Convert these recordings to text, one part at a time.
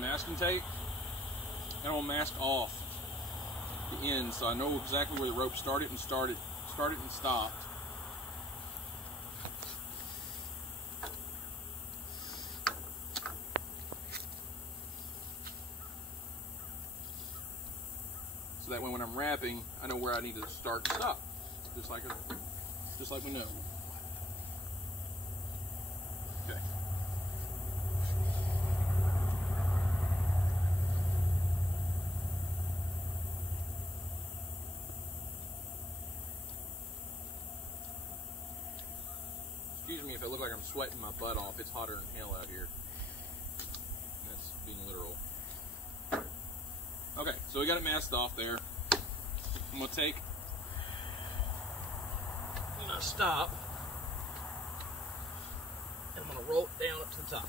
Masking tape, and I'll mask off the ends so I know exactly where the rope started and stopped. So that way when I'm wrapping, I know where I need to start and stop, just like we know. Okay. Excuse me if I look like I'm sweating my butt off. It's hotter than hell out here. That's being literal. Okay, so we got it masked off there. I'm gonna stop, and I'm gonna roll it down up to the top.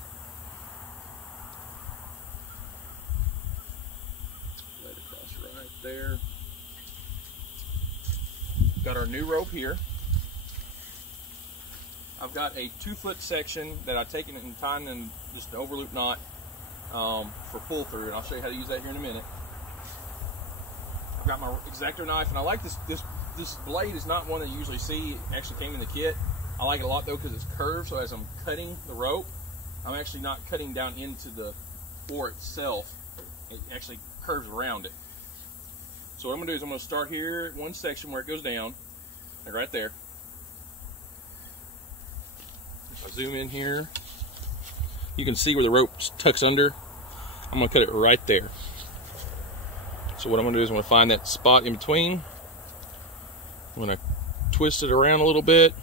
Lay it across right there. Got our new rope here. I've got a 2-foot section that I've taken and tied in just an overloop knot for pull through, and I'll show you how to use that here in a minute. I've got my X-Acto knife, and I like this blade is not one that you usually see. It actually came in the kit. I like it a lot though because it's curved, so as I'm cutting the rope, I'm actually not cutting down into the oar itself. It actually curves around it. So what I'm gonna do is I'm gonna start here at one section where it goes down, like right there. If I zoom in here, you can see where the rope tucks under. I'm gonna cut it right there. So what I'm gonna do is I'm gonna find that spot in between. I'm gonna twist it around a little bit,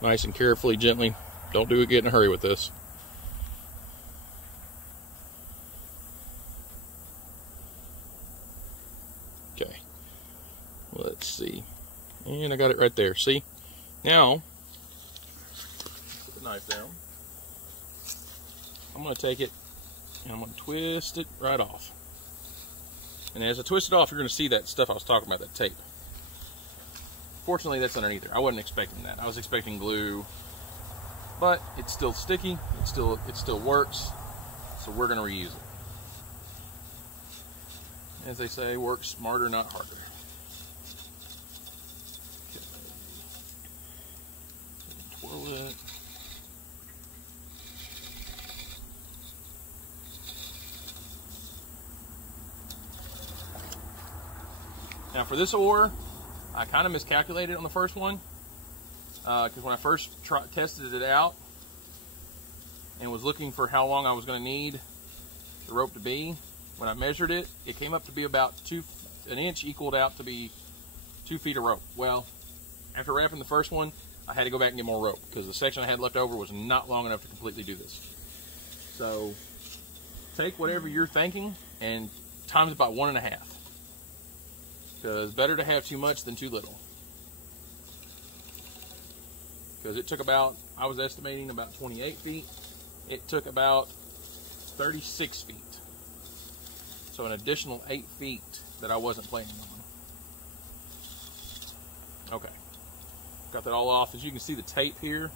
nice and carefully, gently. Don't do it get in a hurry with this. Okay, let's see. And I got it right there, see? Now, put the knife down. I'm gonna take it and I'm gonna twist it right off. And as I twist it off, you're gonna see that stuff I was talking about, that tape. Fortunately, that's underneath there. I wasn't expecting that. I was expecting glue, but it's still sticky. It still works. So we're gonna reuse it. As they say, work smarter, not harder. Okay. Twirl it. Now for this oar, I kind of miscalculated on the first one because when I first tested it out and was looking for how long I was going to need the rope to be, when I measured it, it came up to be about an inch equaled out to be 2 feet of rope. Well, after wrapping the first one, I had to go back and get more rope because the section I had left over was not long enough to completely do this. So take whatever you're thinking and times about 1.5. Because better to have too much than too little. Because it took about, I was estimating about 28 feet. It took about 36 feet. So an additional 8 feet that I wasn't planning on. Okay. Got that all off. As you can see the tape here.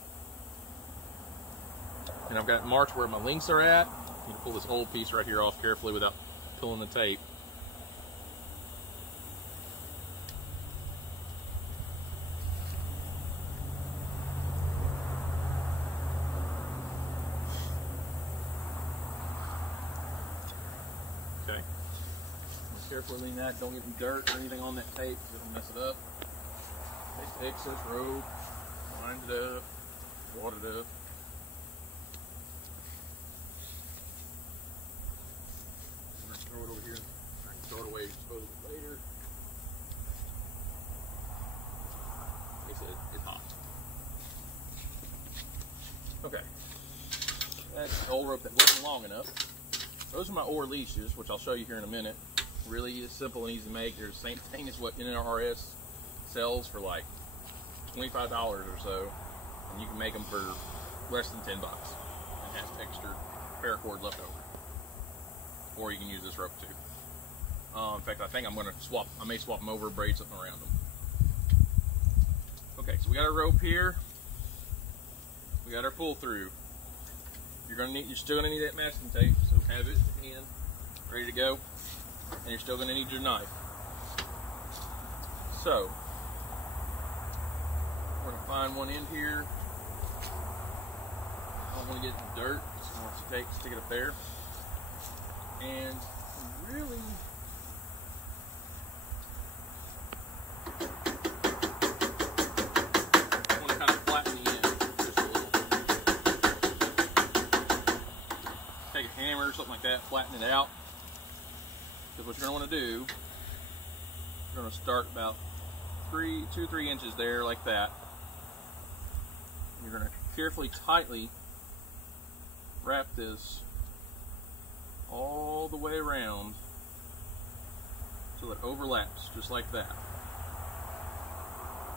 And I've got it marked where my links are at. You can pull this old piece right here off carefully without pulling the tape. Okay. Carefully lean that. Don't get any dirt or anything on that tape because it'll mess it up. Take the excess rope, wind it up, wad it up. I'm going to throw it over here. I can throw it away, dispose of it later. Like I said, it's hot. Okay. That's the old rope that wasn't long enough. Those are my Oars leashes, which I'll show you here in a minute. Really simple and easy to make. They're the same thing as what NRS sells for like $25 or so, and you can make them for less than $10 and have extra paracord left over. Or you can use this rope too. In fact, I think I'm going to swap. I may swap them over, braid something around them. Okay, so we got our rope here. We got our pull through. You're still gonna need that masking tape. So have it in, ready to go, and you're still going to need your knife. So, we're going to find one end here. I don't want to get in the dirt, so I want to stick it up there. And really, I want to kind of flatten the end just a little. Take a hammer or something like that, flatten it out. Because what you're going to want to do, you're going to start about 2 or 3 inches there, like that. You're going to carefully, tightly wrap this all the way around so it overlaps, just like that.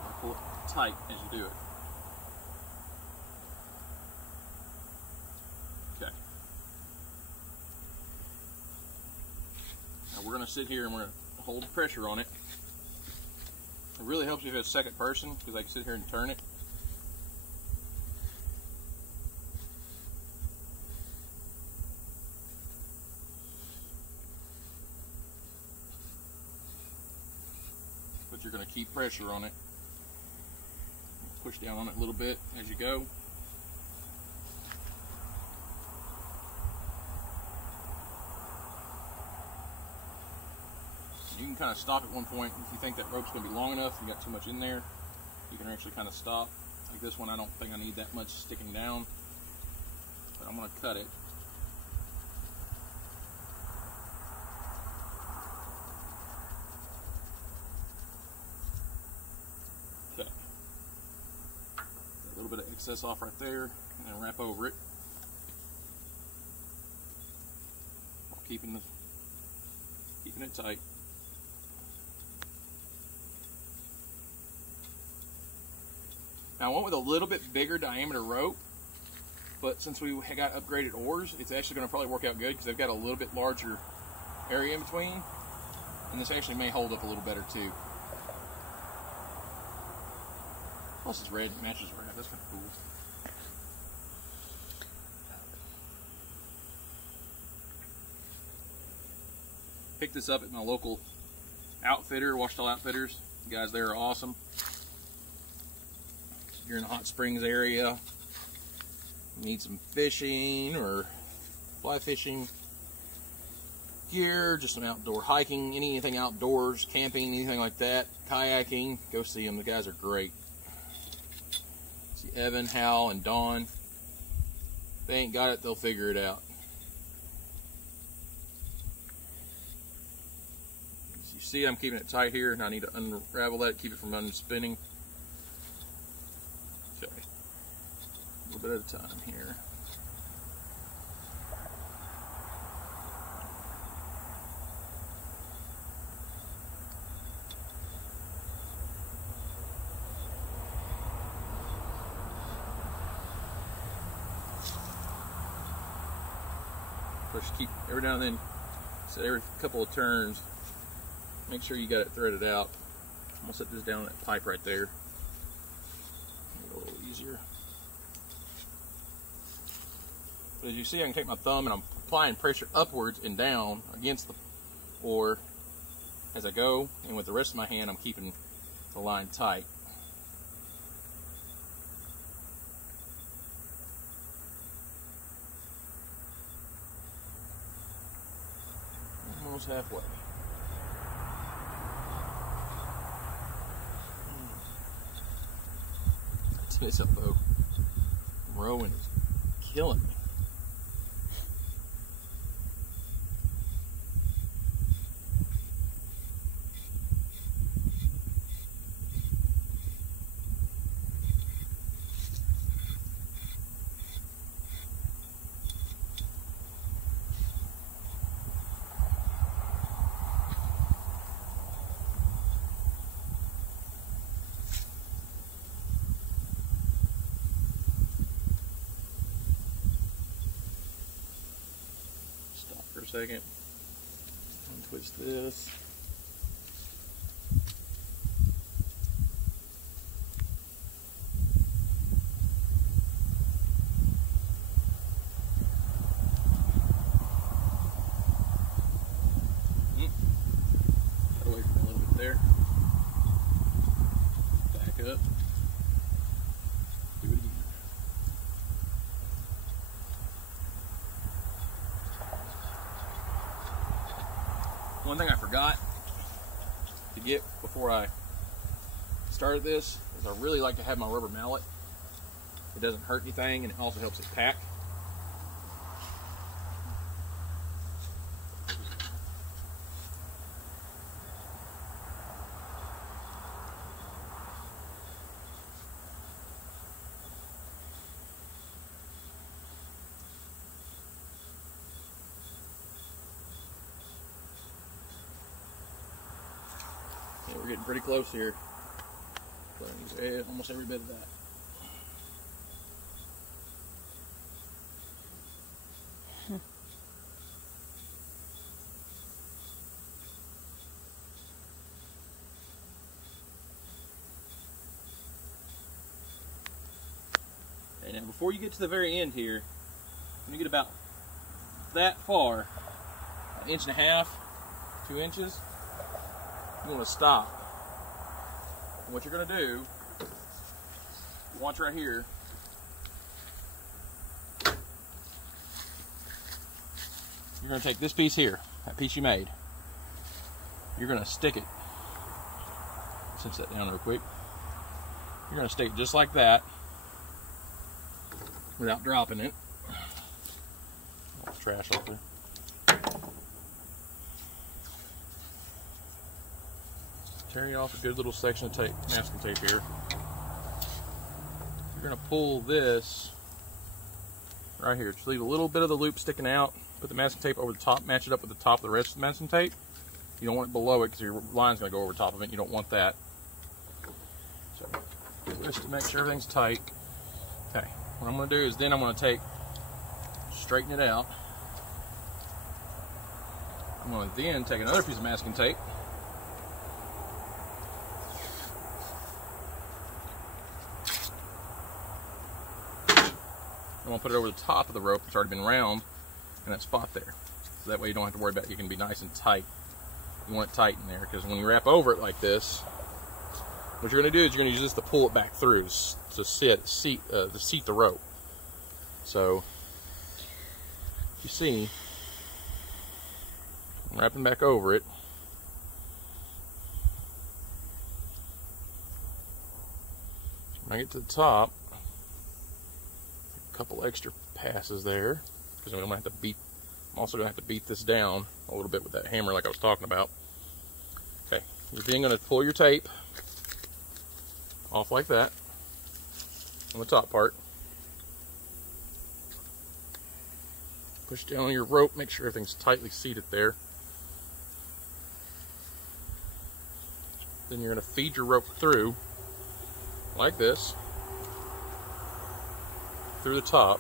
And pull it tight as you do it. Okay. Now we're going to sit here and we're going to hold pressure on it. It really helps if you have a second person, because I can sit here and turn it. But you're going to keep pressure on it. Push down on it a little bit as you go. You can kind of stop at one point if you think that rope's going to be long enough and you got too much in there. You can actually kind of stop. Like this one, I don't think I need that much sticking down, but I'm going to cut it. Okay. A little bit of excess off right there, and then wrap over it while keeping it tight. Now I went with a little bit bigger diameter rope, but since we got upgraded oars, it's actually going to probably work out good because they've got a little bit larger area in between, and this actually may hold up a little better too. Plus it's red, it matches red. That's kind of cool. Picked this up at my local outfitter, Washita Outfitters. The guys there are awesome. If you're in the Hot Springs area, need some fishing or fly fishing gear, just some outdoor hiking, anything outdoors, camping, anything like that, kayaking, go see them. The guys are great. See Evan, Hal, and Dawn. If they ain't got it, they'll figure it out. As you see, I'm keeping it tight here, and I need to unravel that, keep it from unspinning. Okay, a little bit at a time here. Just keep every now and then, so every couple of turns, make sure you got it threaded out. I'm gonna set this down on that pipe right there. Make it a little easier. But as you see, I can take my thumb and I'm applying pressure upwards and down against the oar as I go, and with the rest of my hand, I'm keeping the line tight. Almost halfway. This up, boat. Rowing is killing me. For a second, untwist this. there. Back up. Do it again. One thing I forgot to get before I started this is I really like to have my rubber mallet. It doesn't hurt anything, and it also helps it pack. Yeah, we're getting pretty close here. Almost every bit of that. Okay, now before you get to the very end here, when you get about that far, an inch and a half, 2 inches, you want to stop. And what you're going to do, watch right here. You're going to take this piece here, that piece you made. You're going to stick it. Cinch that down real quick. You're going to stick it just like that without dropping it. All the trash off there. Tearing off a good little section of tape, masking tape here. You're going to pull this right here. Just leave a little bit of the loop sticking out. Put the masking tape over the top, match it up with the top of the rest of the masking tape. You don't want it below it because your line's going to go over top of it. You don't want that. So, just to make sure everything's tight. Okay, what I'm going to do is then I'm going to straighten it out. I'm going to then take another piece of masking tape. I'm going to put it over the top of the rope that's already been round in that spot there. So that way you don't have to worry about it. You can be nice and tight. You want it tight in there because when you wrap over it like this, what you're going to do is you're going to use this to pull it back through to seat the rope. So you see, I'm wrapping back over it. When I get to the top, a couple extra passes there because I'm going to have to beat. I'm also going to have to beat this down a little bit with that hammer like I was talking about. Okay, you're then going to pull your tape off like that on the top part. Push down on your rope, make sure everything's tightly seated there. Then you're going to feed your rope through like this, through the top,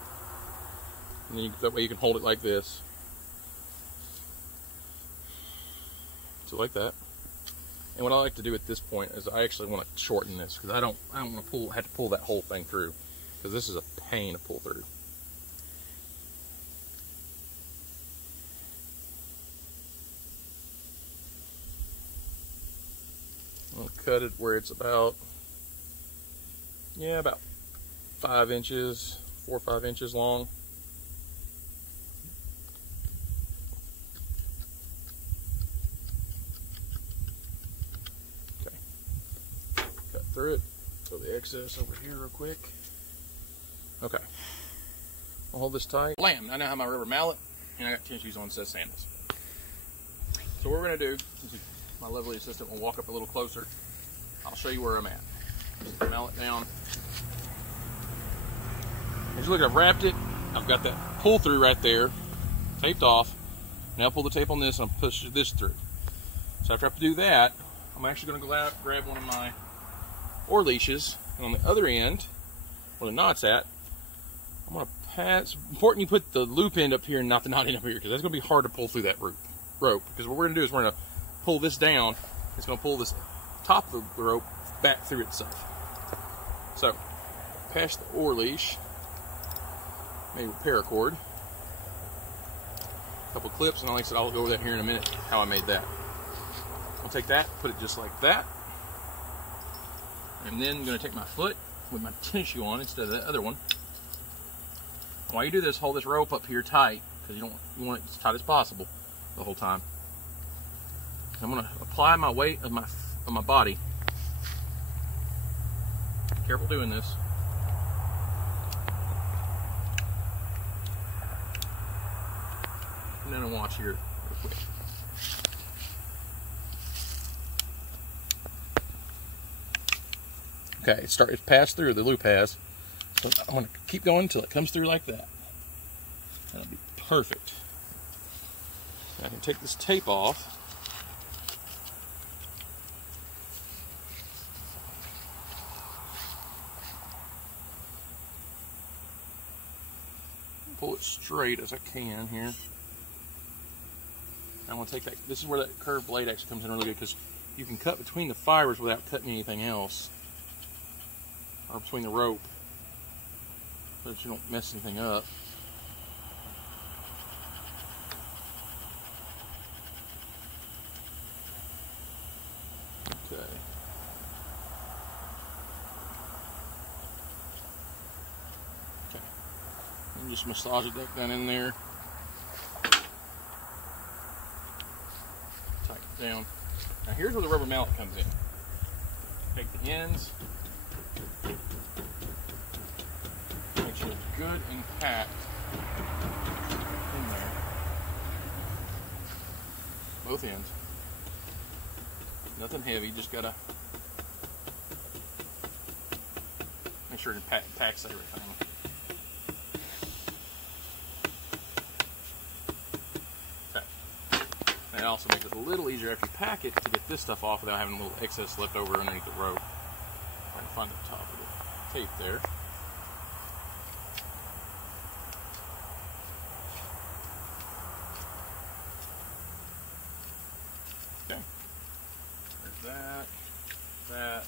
and then that way you can hold it like this. So like that. And what I like to do at this point is I actually want to shorten this because I don't want to have to pull that whole thing through because this is a pain to pull through. I'll cut it where it's about 5 inches, 4 or 5 inches long. Okay, cut through it, throw the excess over here real quick. Okay, I'll hold this tight. Blam! I now have my rubber mallet, and I got tennis shoes on that says sandals. So what we're going to do, since my lovely assistant will walk up a little closer, I'll show you where I'm at. Just the mallet down. As you look, I've wrapped it. I've got that pull through right there, taped off. Now pull the tape on this and I'll push this through. So after I do that, I'm actually going to grab one of my oar leashes, and on the other end, where the knot's at, I'm going to pass. It's important you put the loop end up here and not the knot end up here, because that's going to be hard to pull through that rope. Because what we're going to do is we're going to pull this down. It's going to pull this top of the rope back through itself. So, pass the oar leash. Made with paracord. A couple clips, and like I said, I'll go over that here in a minute, how I made that. I'll take that, put it just like that. And then I'm going to take my foot with my tennis shoe on instead of the other one. While you do this, hold this rope up here tight, because you want it as tight as possible the whole time. I'm going to apply my weight of my body. Careful doing this. And then I'll watch here real quick. Okay, it's passed through, the loop has. So I'm going to keep going until it comes through like that. That'll be perfect. I can take this tape off. Pull it straight as I can here. I'm going to take that. This is where that curved blade actually comes in really good, because you can cut between the fibers without cutting anything else, or between the rope, so that you don't mess anything up. Okay. Okay. And just massage it down in there. Tighten it down. Now here's where the rubber mallet comes in. Take the ends. Make sure it's good and packed in there. Both ends. Nothing heavy, just gotta make sure it packs everything. Okay. And it also makes it a little easier after you pack it to get this stuff off without having a little excess left over underneath the rope. I can find the top of the tape there. Okay. There's that. That.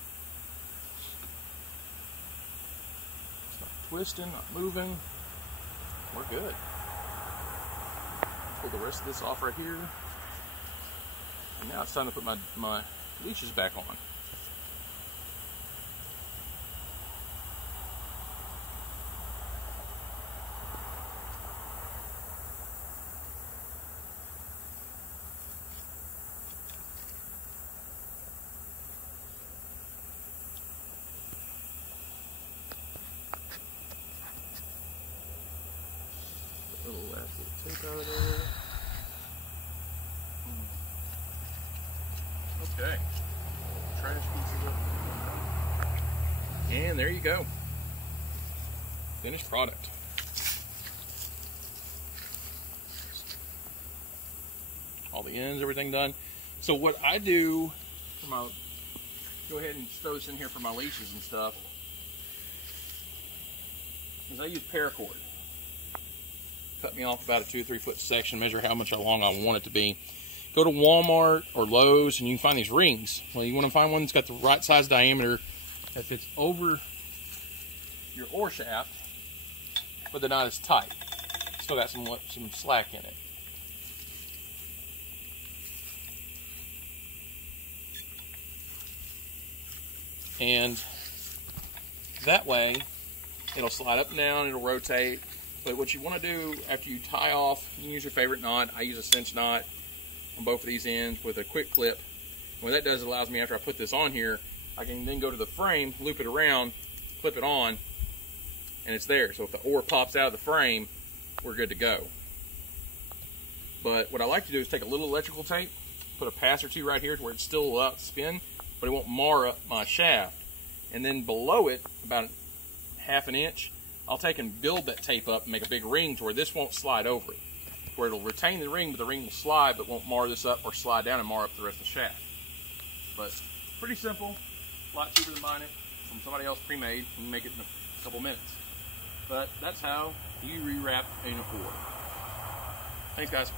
It's not twisting, not moving. We're good. Pull the rest of this off right here. And now it's time to put my leashes back on. Put a little last little tape out of there. Okay, trash pieces up. And there you go. Finished product. All the ends, everything done. So what I do for my, go ahead and throw this in here for my leashes and stuff, is I use paracord. Cut me off about a 2 or 3 foot section, measure how much long I want it to be. Go to Walmart or Lowe's and you can find these rings. Well, you want to find one that's got the right size diameter that fits over your oar shaft, but they're not as tight. Still got some slack in it. And that way, it'll slide up and down, it'll rotate. But what you want to do after you tie off, you can use your favorite knot. I use a cinch knot on both of these ends with a quick clip. What that does, allows me, after I put this on here, I can then go to the frame, loop it around, clip it on, and it's there. So if the oar pops out of the frame, we're good to go. But what I like to do is take a little electrical tape, put a pass or two right here to where it's still allowed to spin, but it won't mar up my shaft. And then below it, about 1/2 inch, I'll take and build that tape up and make a big ring to where this won't slide over it. Where it'll retain the ring, but the ring will slide, but won't mar this up or slide down and mar up the rest of the shaft. But pretty simple, a lot cheaper than buying it from somebody else pre-made. You can make it in a couple minutes. But that's how you rewrap an oar. Thanks, guys.